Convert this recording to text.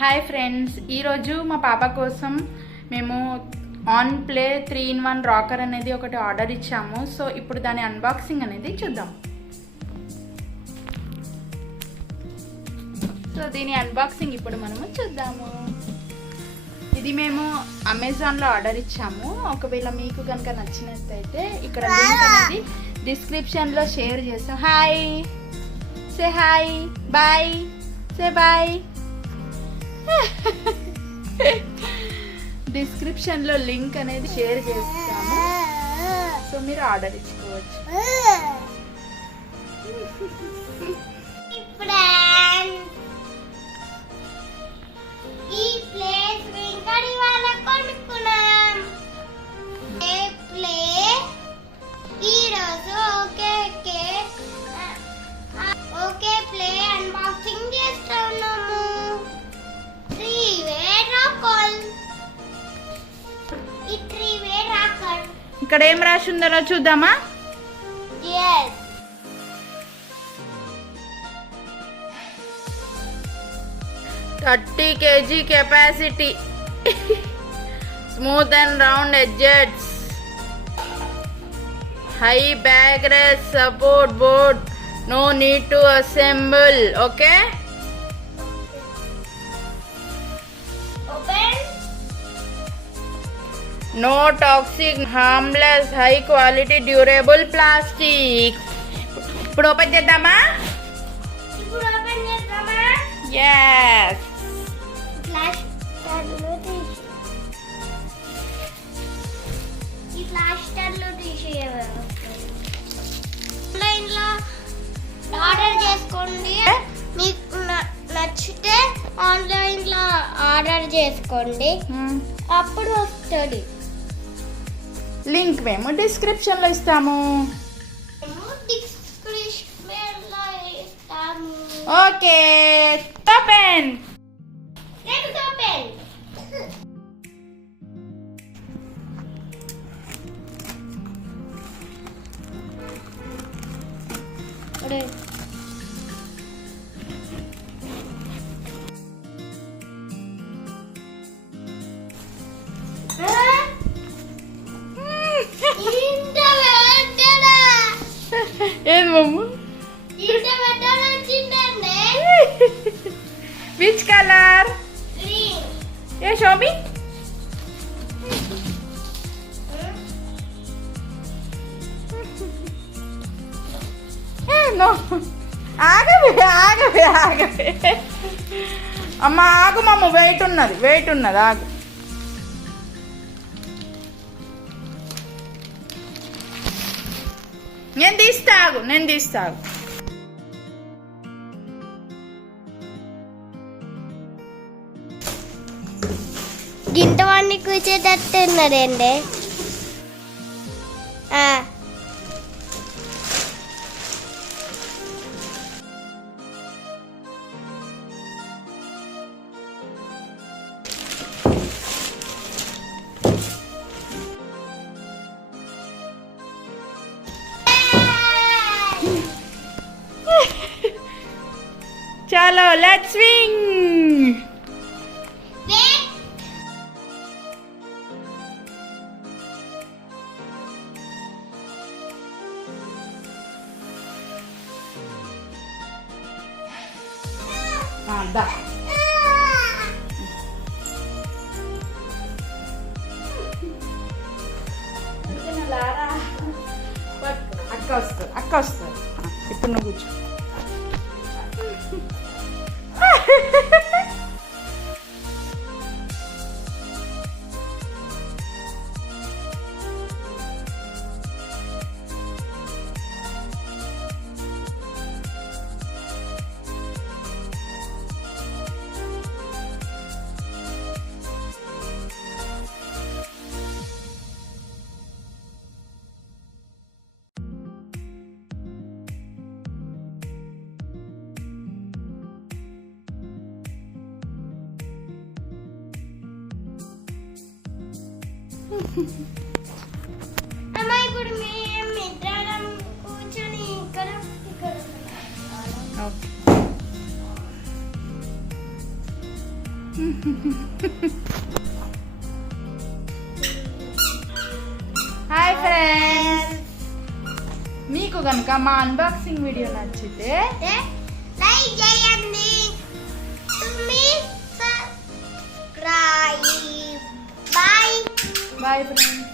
Hi friends, ఈరోజు మా పాప కోసం మేము ఆన్ ప్లే 3-in-1 రాకర్ అనేది ఒకటి ఆర్డర్ ఇచ్చాము. సో ఇప్పుడు దాని అన్బాక్సింగ్ అనేది చూద్దాం. సో దీని అన్బాక్సింగ్ ఇప్పుడు మనము చూద్దాము. ఇది మేము అమెజాన్లో ఆర్డర్ ఇచ్చాము. ఒకవేళ మీకు కనుక నచ్చినట్టయితే ఇక్కడ లింక్ అనేది డిస్క్రిప్షన్లో షేర్ చేస్తాం. Hi, say hi, bye, say bye. డిస్క్రిప్షన్లో లింక్ అనేది షేర్ చేస్తాము. సో మీరు ఆర్డర్ ఇచ్చుకోవచ్చు. ఈ ప్లేస్ వెంకటి వాళ్ళ కొనుక్కున్నాం. ఈరోజు ఓకే ప్లే అన్బాక్సింగ్ చేస్తున్నాము. 3-way rocker. ఈ 3-way రాకర్ ఇక్కడ ఏం రాసి ఉందో చూద్దామా? yes 30 kg capacity, smooth and round edges, high back rest support board, no need to assemble. Okay, open. no toxic, harmless, high quality durable plastic. ఇప్పుడు open చేద్దామా? ఇప్పుడు ఓపెన్ చేద్దామా? yes. ఈ ప్లాస్టర్లు తీసేయాలి. ఆన్లైన్లో ఆర్డర్ చేసుకోండి. మీకు నచ్చితే ఆన్లైన్లో ఆర్డర్ చేసుకోండి, అప్పుడు వస్తుంది. లింక్ మేము డిస్క్రిప్షన్లో ఇస్తాము. డిస్క్రిప్షన్లో ఇస్తాము. Okay, open. ఓపెన్. ఏది మమ్మ? Which colour? A Xiaomi? ఆగవే ఆగవే ఆగవే అమ్మ, ఆగు మమ్మ, వెయిట్ ఉన్నది ఆగు. నేను తీస్తాగు. గింటవాడిని కూర్చేటట్టు ఉన్నారండి. చలో, లెట్స్ స్వింగ్. దా అక్క వస్తుంది. ఇప్పుడు నువ్వు కూర్చో. అమ్మా, ఇప్పుడు మేము ఇద్దరం కూర్చొని ఇక్కడ హాయ్ ఫ్రెండ్స్, మీకు కనుక మా అన్బాక్సింగ్ వీడియో నచ్చితే లైక్ చేయండి, మీ సబ్స్క్రైబ్. Bye bye friends.